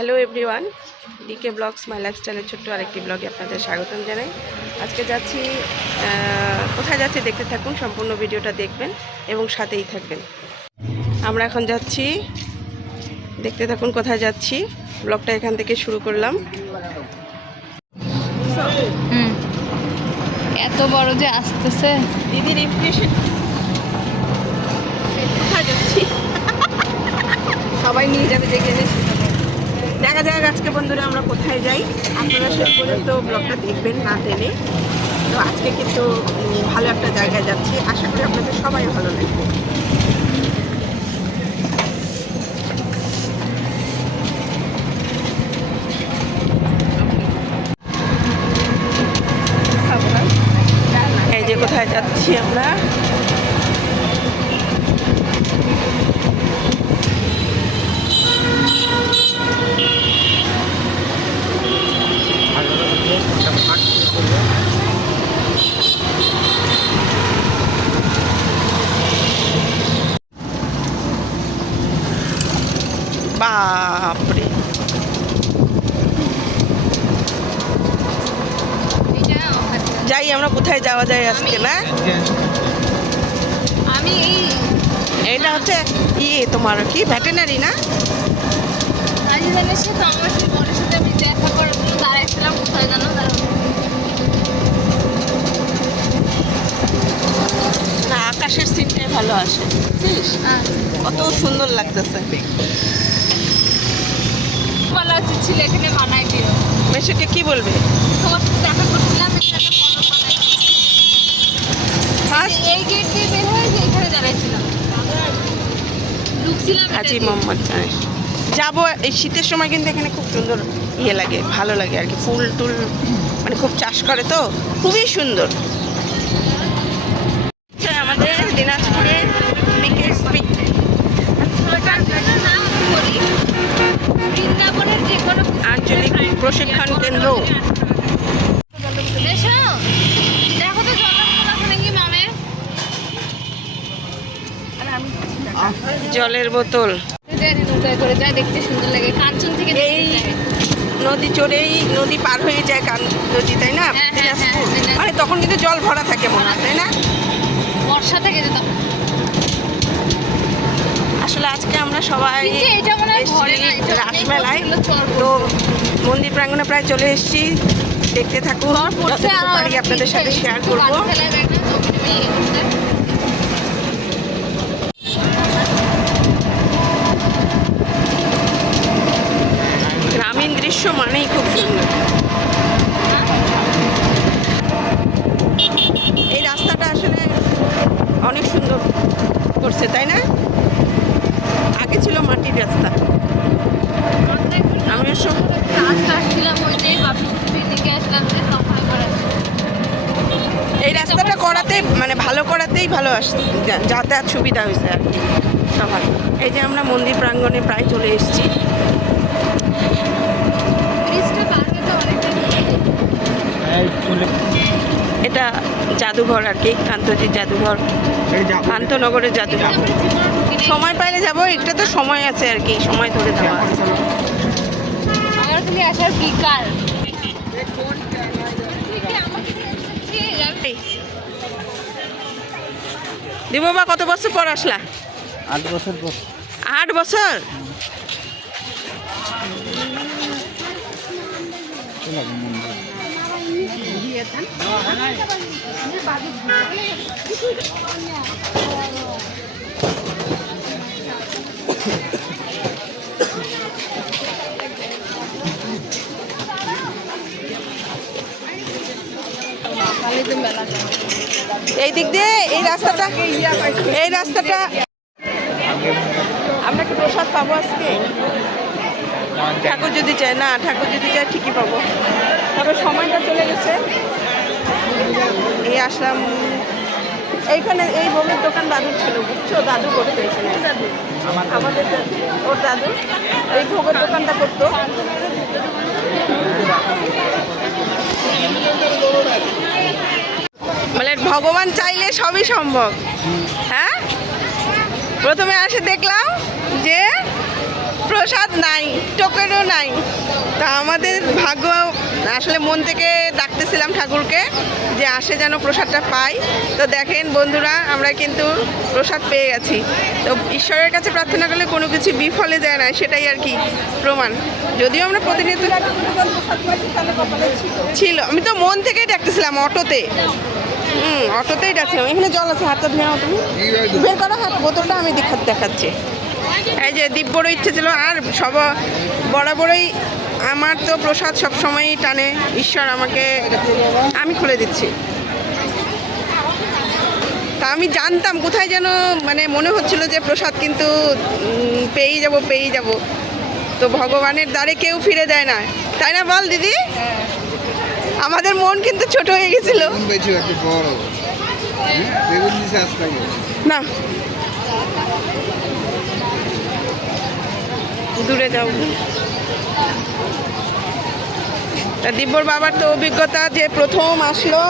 Hello everyone, decay blogs মাই লাইফস্টাইলের ছোট্ট আরেকটি ব্লগে আপনাদের স্বাগতম জানাই। আজকে যাচ্ছি, কোথায় যাচ্ছি দেখতে থাকুন, সম্পূর্ণ ভিডিওটা দেখবেন এবং সাথেই থাকবেন। আমরা এখন যাচ্ছি, দেখতে থাকুন কোথায় যাচ্ছি। ব্লগটা এখান থেকে শুরু করলাম। এত বড় যে আসতেছে দিদির ইমপ্রেশন। কোথায় যাচ্ছি সবাই নিয়ে যাবে, দেখে দেখা যাক আজকে বন্ধুরা আমরা কোথায় যাই। আপনারা শেষ পর্যন্ত ব্লগটা দেখবেন না টেনে। তো আজকে কিন্তু ভালো একটা জায়গায় যাচ্ছি, আশা করি আপনাদের সবাই ভালো লাগবে। এই যে কোথায় যাচ্ছি আমরা, বাপরে যাই আমরা কোথায় যাওয়া যায় আজকে না। আমি এইটা হচ্ছে তোমার কি ভেটেনারি না? রাজধানীর সাথে আমার সেই বড়ের সাথে আমি দেখা করার জন্য দাঁড়াইছিলাম। কোথায় জানো না, আকাশের সিনটাই ভালো আসে, বুঝছিস? কত সুন্দর লাগতেছে। বলা উচিত ছিল এখানে বানাই দিও। মেশোকে কি বলবে? তোমার সাথে দেখা করছিলাম, ফার্স্ট এই গেট দিয়ে বের হয়ে যে এখানে দাঁড়াইছিলাম, ঢুকছিলাম হাজি মোহাম্মদ জানে যাবো। এই শীতের সময় কিন্তু এখানে খুব সুন্দর লাগে, ভালো লাগে আর কি। ফুল টুল মানে খুব চাষ করে, তো খুবই সুন্দর। আমাদের দিনাজপুরের বৃন্দাবনের যে কোনো আঞ্চলিক প্রশিক্ষণ কেন্দ্র। দেখো তো জলগুলো আছে নাকি মামে। জলের বোতল, নৌকায় করে যায়, দেখতে সুন্দর লাগে। কাঞ্চন থেকে এই নদী চড়েই নদী পার হয়ে যায় নদী, তাই না? হ্যাঁ, দিনাজপুর হ্যাঁ, মানে তখন কিন্তু জল ভরা থাকে মনে হয়, তাই না? বর্ষা থেকে যেত। আসলে আজকে আমরা সবাই এটা মনে হয় ঘরে না, এসেছি রাসমেলায়। তো মন্দির প্রাঙ্গণে প্রায় চলে এসেছি, দেখতে থাকুন, যতটুকু পারি আপনাদের সাথে শেয়ার করবো। গ্রামীণ দৃশ্য মানেই খুব সুন্দর। এই রাস্তাটা আসলে অনেক সুন্দর করছে, তাই না? আগে ছিল মাটির রাস্তা। আমি এই রাস্তাটা করাতে মানে ভালো করাতেই ভালো যাতায়াত সুবিধা হয়েছে আর কি সবার। এই যে আমরা মন্দির প্রাঙ্গণে প্রায় চলে এসেছি। এটা জাদুঘর আর কি, কান্তজির জাদুঘর, কান্তনগরের জাদুঘর। সময় পাইলে যাবো, একটা তো সময় আছে আর কি, সময় ধরে দেওয়া আছে। আমার খালি আসার বিকাল। দিব বা কত বছর পর আসলা? 8 বছর পর। 8 বছর? এই দিক দিয়ে এই রাস্তাটা আমরা কি প্রসাদ পাবো আজকে? ঠাকুর যদি চায় না, ঠাকুর যদি চায় ঠিকই পাবো, তবে সময়টা চলে গেছে। এই আসলাম এইখানে, এই ভোগের দোকান দাদুর ছিল, বুঝছো? দাদু করতো এখানে, আমাদের ওর দাদু এই ভোগের দোকানটা করতো। মানে ভগবান চাইলে সবই সম্ভব। হ্যাঁ, প্রথমে আসে দেখলাম যে প্রসাদ নাই, টোকেনও নাই। তা আমাদের ভাগ্য, আসলে মন থেকে ডাকতেছিলাম ঠাকুরকে যে আসে যেন প্রসাদটা পাই। তো দেখেন বন্ধুরা, আমরা কিন্তু প্রসাদ পেয়ে গেছি। তো ঈশ্বরের কাছে প্রার্থনা করলে কোনো কিছু বিফলে যায় না, সেটাই আর কি প্রমাণ। যদিও আমরা প্রতিনিয়ত ছিল, আমি তো মন থেকেই ডাকতেছিলাম অটোতে। অটোতেই ডাকছিলাম। এখানে জল আছে, হাতটা ধুয়ে নাও তুমি, বের করো হাত, বোতলটা আমি দেখাচ্ছি। এই যে দীপ বড় ইচ্ছে ছিল, আর সব বরাবরই আমার তো প্রসাদ সব সময়ই টানে ঈশ্বর আমাকে। আমি খুলে দিচ্ছি। তা আমি জানতাম কোথায় যেন মানে মনে হচ্ছিল যে প্রসাদ কিন্তু পেয়েই যাব। তো ভগবানের দ্বারে কেউ ফিরে যায় না, তাই না বল দিদি? আমাদের মন কিন্তু ছোট হয়ে গেছিল না। দূরে যাও। তা দিব্যর বাবার তো অভিজ্ঞতা যে প্রথম আসলো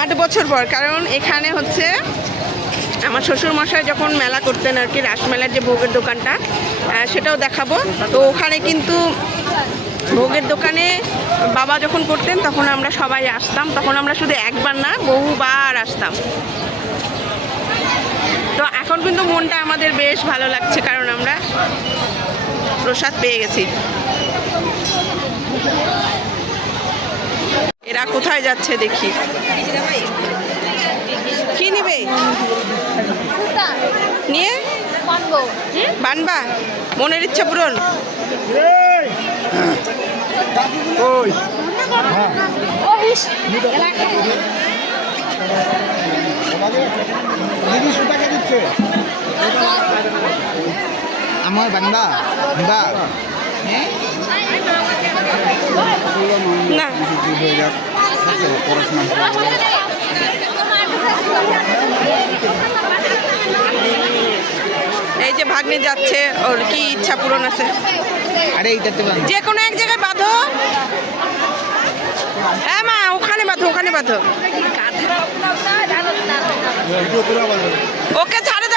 8 বছর পর, কারণ এখানে হচ্ছে আমার শ্বশুরমশাই যখন মেলা করতেন আর কি, রাসমেলার যে ভোগের দোকানটা, সেটাও দেখাবো। তো ওখানে কিন্তু ভোগের দোকানে বাবা যখন করতেন তখন আমরা সবাই আসতাম। তখন আমরা শুধু একবার না, বহুবার আসতাম। তো এখন কিন্তু মনটা আমাদের বেশ ভালো লাগছে, কারণ আমরা প্রসাদ পেয়ে গেছি। এরা কোথায় যাচ্ছে দেখি। কি নিবে? নিয়ে বানবা, মনের ইচ্ছা পূরণ। আমার বান্দা বা না, পড়াশোনা এই যে ভাগ্নে যাচ্ছে, ওর কি ইচ্ছা পূরণ আছে। আরে এইটাতে যে কোনো এক জায়গায় বাঁধো। হ্যাঁ মা, ওখানে বাঁধো। ওকে ছাড়ে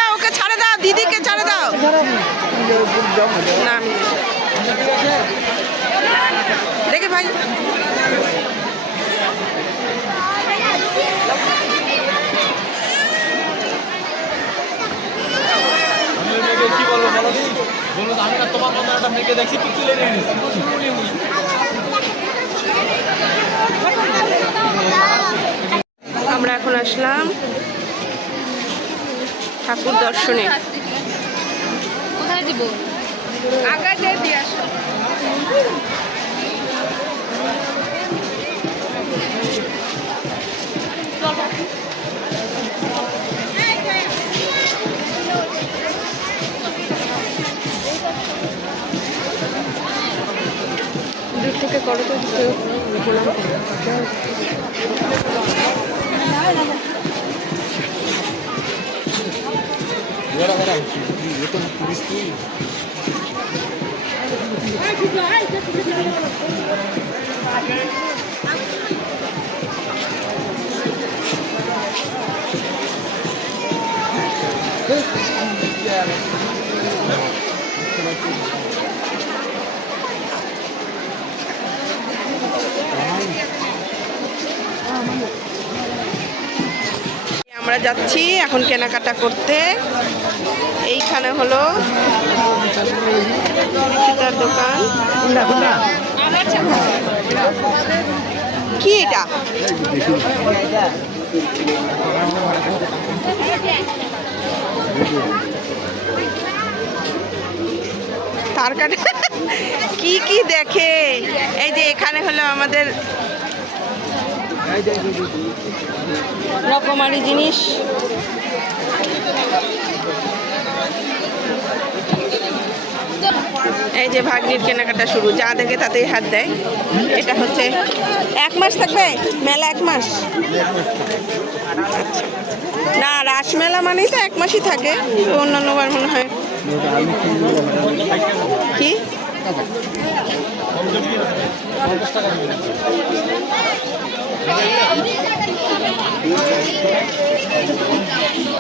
দাও, দিদিকে ছাড়ে দাও। না আমি দেখে ভাই। কি বলবো বলো আমি না তোমার মতো একটা মেয়েকে দেখছি তুই তুলে নিয়ে নিস। আমরা এখন আসলাম ঠাকুর দর্শনে। কোথায় দিব? আগাতে দিয়ে আসো। দূর থেকে করো তো আমরা যাচ্ছি এখন কেনাকাটা করতে। এইখানে হলো সীতার দোকান। কি এটা? তার কাটা কি কি দেখে। এই যে এখানে হলো আমাদের রকমারি জিনিস। এই যে ভাগ্নির কেনাকাটা শুরু, যা দেখে তাতেই হাত দেয়। এটা হচ্ছে 1 মাস থাকবে মেলা, 1 মাস। আচ্ছা, না রাসমেলা মানেই তো 1 মাসই থাকে, তো অন্যান্য বার মনে হয় কি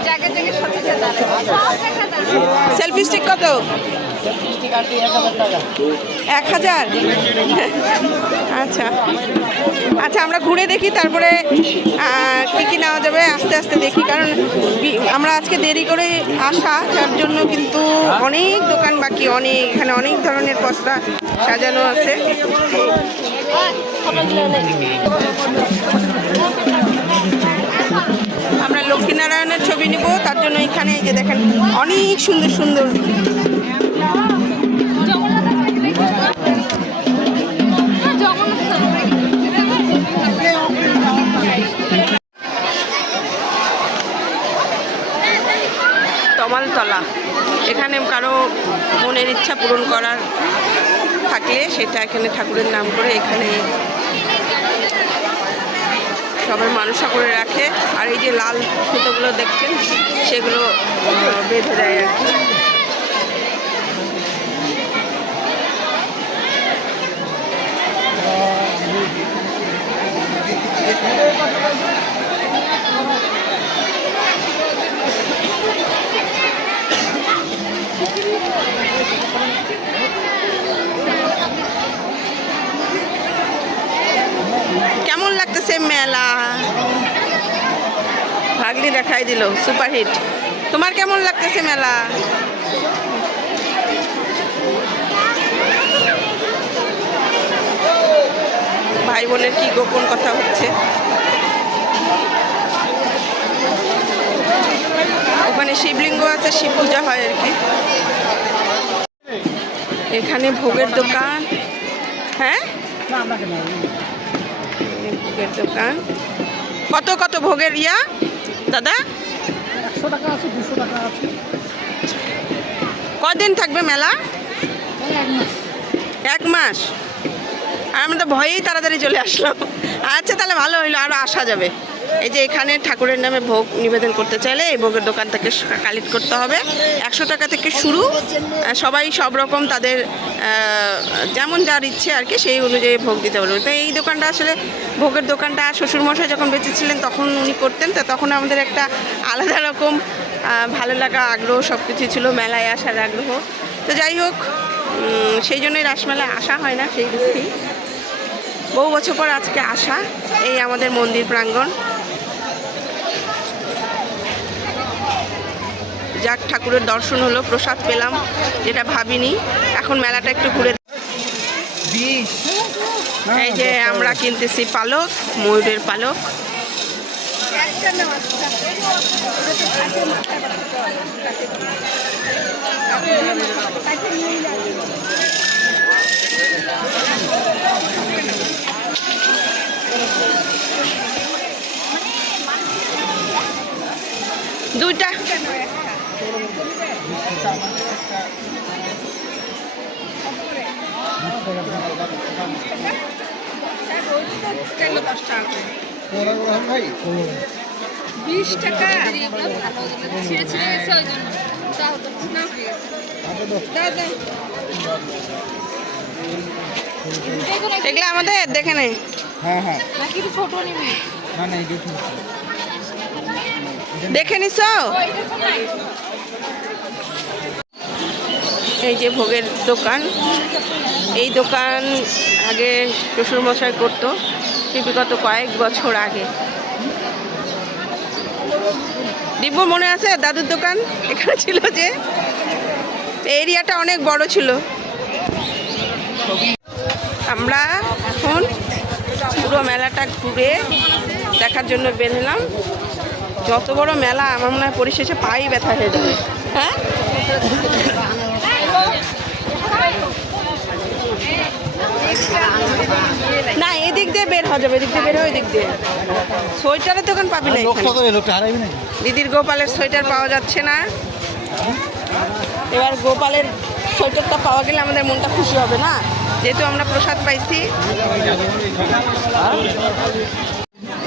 জায়গায় জায়গায় সব কিছু দাঁড়ায় সব দেখা দাঁড়ায় সেলফি স্টিক কত? 1000। আচ্ছা আচ্ছা, আমরা ঘুরে দেখি, তারপরে কি কি নেওয়া যাবে আস্তে আস্তে দেখি, কারণ আমরা আজকে দেরি করে আসা, যার জন্য কিন্তু অনেক দোকান বাকি, অনেক এখানে অনেক ধরনের পস্তা সাজানো আছে। আমরা লক্ষ্মীনারায়ণের ছবি নিব, তার জন্য এখানে এই যে দেখেন অনেক সুন্দর সুন্দর তমালতলা। এখানে কারো মনের ইচ্ছা পূরণ করার থাকলে সেটা এখানে ঠাকুরের নাম করে এখানে সবাই মানসা করে রাখে। আর এই যে লাল সুতোগুলো দেখছেন সেগুলো বেঁধে দেয় আর কি। কেমন লাগতেছে মেলা? ভাগ্নি দেখাই দিল, সুপারহিট। তোমার কেমন লাগতেছে মেলা? ভাই বোনের কি গোপন কথা হচ্ছে? ওখানে শিবলিঙ্গ আছে, শিব পূজা হয় আর কি। এখানে ভোগের দোকান। হ্যাঁ, ভোগের দোকান। কত কত ভোগের ইয়া দাদা? 100 টাকা আছে, 200 টাকা আছে। কদিন থাকবে মেলা? 1 মাস। 1 মাস? আর আমরা তো ভয়েই তাড়াতাড়ি চলে আসলাম। আচ্ছা, তাহলে ভালো হইলো, আরও আসা যাবে। এই যে এখানে ঠাকুরের নামে ভোগ নিবেদন করতে চাইলে এই ভোগের দোকান থেকে কালেক্ট করতে হবে। 100 টাকা থেকে শুরু। সবাই সব রকম তাদের যেমন যার ইচ্ছে আর কি সেই অনুযায়ী ভোগ দিতে পারবে। তো এই দোকানটা আসলে ভোগের দোকানটা শ্বশুরমশাই যখন বেঁচেছিলেন তখন উনি করতেন, তো তখন আমাদের একটা আলাদা রকম ভালো লাগা, আগ্রহ সব কিছু ছিল, মেলায় আসার আগ্রহ। তো যাই হোক, সেই জন্যই রাসমেলায় আসা হয় না সেই দুঃখেই। বহু বছর পর আজকে আসা এই আমাদের মন্দির প্রাঙ্গণ। যাক, ঠাকুরের দর্শন হলো, প্রসাদ পেলাম, যেটা ভাবিনি। এখন মেলাটা একটু ঘুরে। এই যে আমরা কিনতেছি পালক, ময়ূরের পালক। দুইটা ভাই 20 টাকা ছিঁড়ে ছিঁড়ে গেছে ওই জন্য তাও তো না দাদা এগুলো আমাদের দেখে নেই। হ্যাঁ হ্যাঁ, নাকি একটু ছোট নিবি না না, এই দেখুন দেখে নিছ? এই যে ভোগের দোকান। এই দোকান আগে শ্বশুরমশাই করতো, বিগত কয়েক বছর আগে। দিব্য মনে আছে দাদুর দোকান এখানে ছিল, যে এরিয়াটা অনেক বড় ছিল। আমরা এখন পুরো মেলাটা ঘুরে দেখার জন্য বের হলাম। যত বড় মেলা, আমার মনে হয় পরিশেষে পাই ব্যথা হয়ে যাবে। হ্যাঁ, না এদিক দিয়ে বের হওয়া যাবে, এদিক দিয়ে বের হয়ে এদিক দিয়ে। সোয়েটারের দোকান পাবি না এখানে। দিদির গোপালের সোয়েটার পাওয়া যাচ্ছে না। এবার গোপালের সোয়েটারটা পাওয়া গেলে আমাদের মনটা খুশি হবে না, যেহেতু আমরা প্রসাদ পাইছি।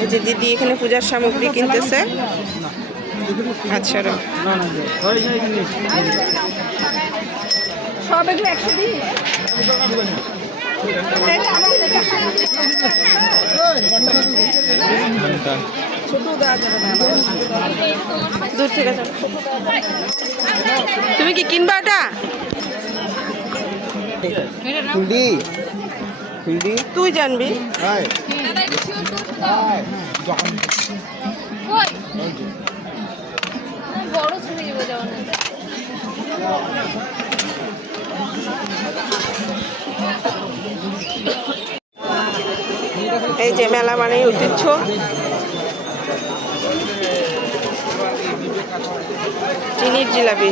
এই যে দিদি এখানে পূজার সামগ্রী কিনতেছে। আচ্ছা, সব এগুলো 120 দূর থেকে যাও। তুমি কি কিনবা ওটা? খুলদি খুলদি তুই জানবি। হাই বড় ছবি দেবো যেমন এই যে মেলা মানে ঐতিহ্য। চিনির জিলাপি।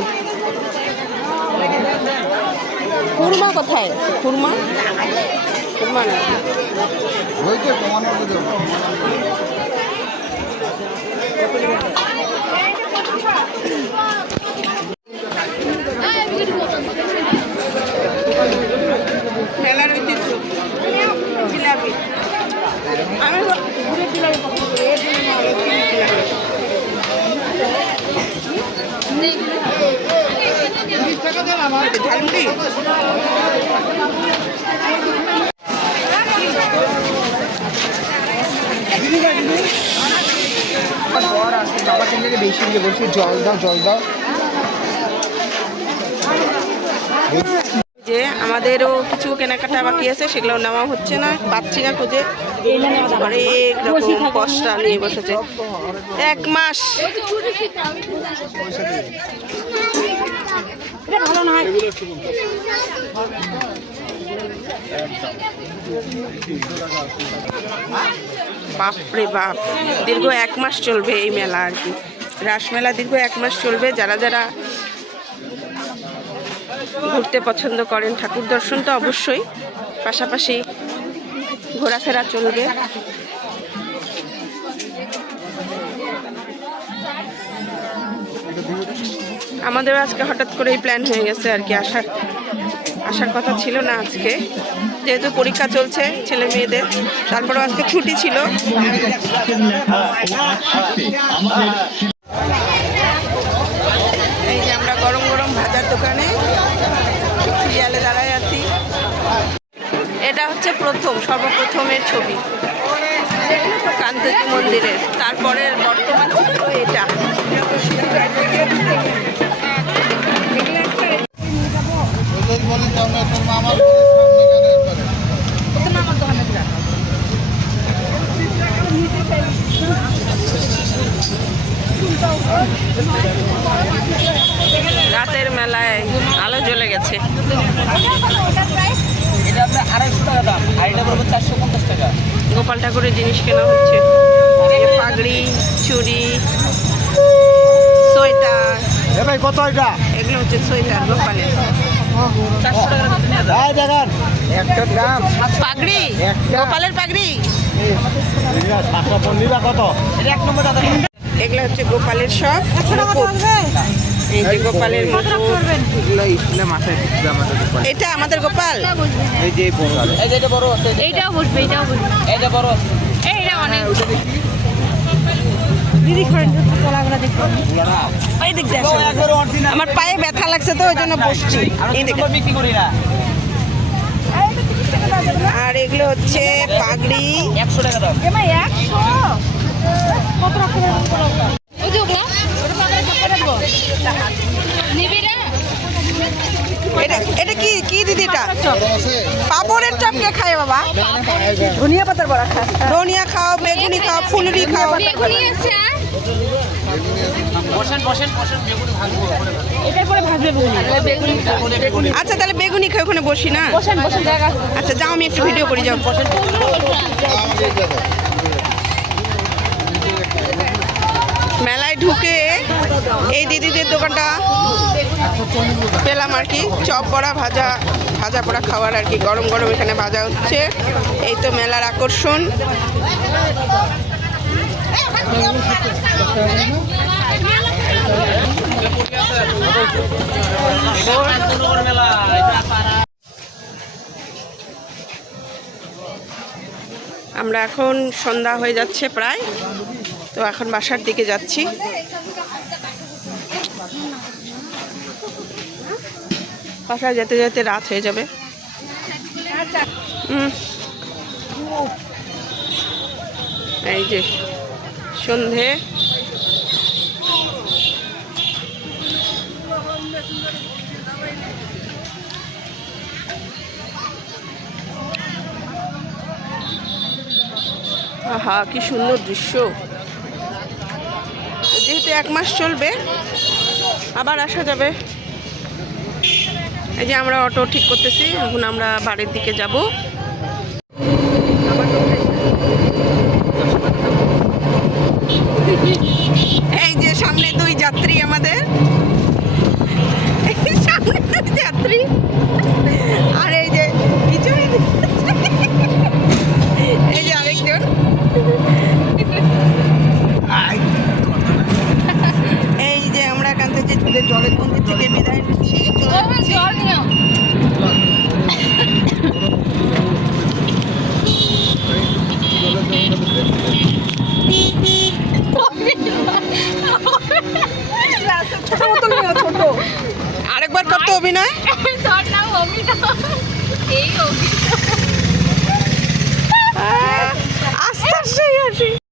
খুরমা কোথায়? খুরমা খুরমা না। ওই যে কমানোর ভিডিও মেলার ঐতিহ্য জিলাপি। আমি ঘুরে জিলাপি পছন্দ করি, এর জন্য না হলে চিনির জিলাপি। ঝালমুড়ি? পর আসছে বাবা কেন বেশি দিয়ে বলছি জল দাও জল দাও। যে আমাদেরও কিছু কেনাকাটা বাকি আছে, সেগুলো নেওয়া হচ্ছে না, পাচ্ছি না খুঁজে। অনেক রকম পশরা নিয়ে বসেছে। 1 মাস ভালো নয়। বাপরে বাপ, দীর্ঘ 1 মাস চলবে এই মেলা আর কি। রাসমেলা দীর্ঘ 1 মাস চলবে। যারা যারা ঘুরতে পছন্দ করেন, ঠাকুর দর্শন তো অবশ্যই, পাশাপাশি ঘোরাফেরা চলবে। আমাদের আজকে হঠাৎ করেই প্ল্যান হয়ে গেছে আর কি। আসার কথা ছিল না আজকে, যেহেতু পরীক্ষা চলছে ছেলে মেয়েদের, তারপরেও আজকে ছুটি ছিল। এই যে আমরা গরম গরম ভাজার দোকানে সিরিয়ালে দাঁড়ায় আছি। এটা হচ্ছে সর্বপ্রথমের ছবি কান্তজি মন্দিরের। তারপরের বর্তমান চিত্র এটা। বলি তোর মামার সামনে করে রাতের মেলায় আলো জ্বলে গেছে। এটা আপনার 250 টাকা দাম, আর এটা পড়বে 450 টাকা। গোপাল ঠাকুরের জিনিস কেনা হচ্ছে। এই পাগড়ি, চুড়ি, সোয়েটার। এ ভাই কত এটা? এগুলো হচ্ছে সোয়েটার গোপালের। 400 টাকা কিনে দাও। এই দেখেন একটা দাম পাগড়ি, গোপালের পাগড়ি। কত? এটা 1 নম্বর দাদা। এগুলো হচ্ছে গোপালের সব মুকুট। এই যে গোপালের মুকুট। এগুলো স্কুলে মাথায় দিচ্ছে আমাদের গোপাল। এটা আমাদের গোপাল। এই যে বড় এই যে এটা বড় আছে, এইটাও বসবে, এইটাও বসবে, এইটা বড় আছে। এইটা অনেক দিদি খড়েন কলাগুলো দেখো। এই দিক দিয়ে আসেন। একবারে অরিজিনাল। আমার পায়ে ব্যথা লাগছে তো ওই জন্য বসছি। এই দেখেন। আমরা বিক্রি করি না। আর এগুলো হচ্ছে পাগড়ি। 100 টাকা দাম। এমা 100 কত রকমের কলাগুলো ওই যে ওগুলা ওটা পাগড়ি করে দেবো নিবি রে। এটা কি কি দিদি? এটা পাপড়ের চপ কে খায় বাবা? ধনিয়া পাতার বড়া খায়। ধনিয়া খাও, বেগুনি খাও, ফুলুরি খাও। বেগুনি আছে বসেন বসেন বসেন, বেগুনি ভাজবো। এটা করে ভাজবে বেগুনি। আচ্ছা তাহলে বেগুনি খাই, ওখানে বসি না। বসেন বসেন জায়গা আচ্ছা যাও, আমি একটু ভিডিও করি, যাও। মেলায় ঢুকে এই দিদিদের দোকানটা পেলাম আর কি। চপ বড়া, ভাজা পোড়া খাওয়ার আর কি। গরম গরম এখানে ভাজা হচ্ছে। এই তো মেলার আকর্ষণ। আমরা এখন সন্ধ্যা হয়ে যাচ্ছে প্রায়, তো এখন বাসার দিকে যাচ্ছি। বাসায় যেতে যেতে রাত হয়ে যাবে। এই যে সন্ধে, আহা কি সুন্দর দৃশ্য। যেহেতু 1 মাস চলবে, আবার আসা যাবে। এই যে আমরা অটো ঠিক করতেছি, এখন আমরা বাড়ির দিকে যাব।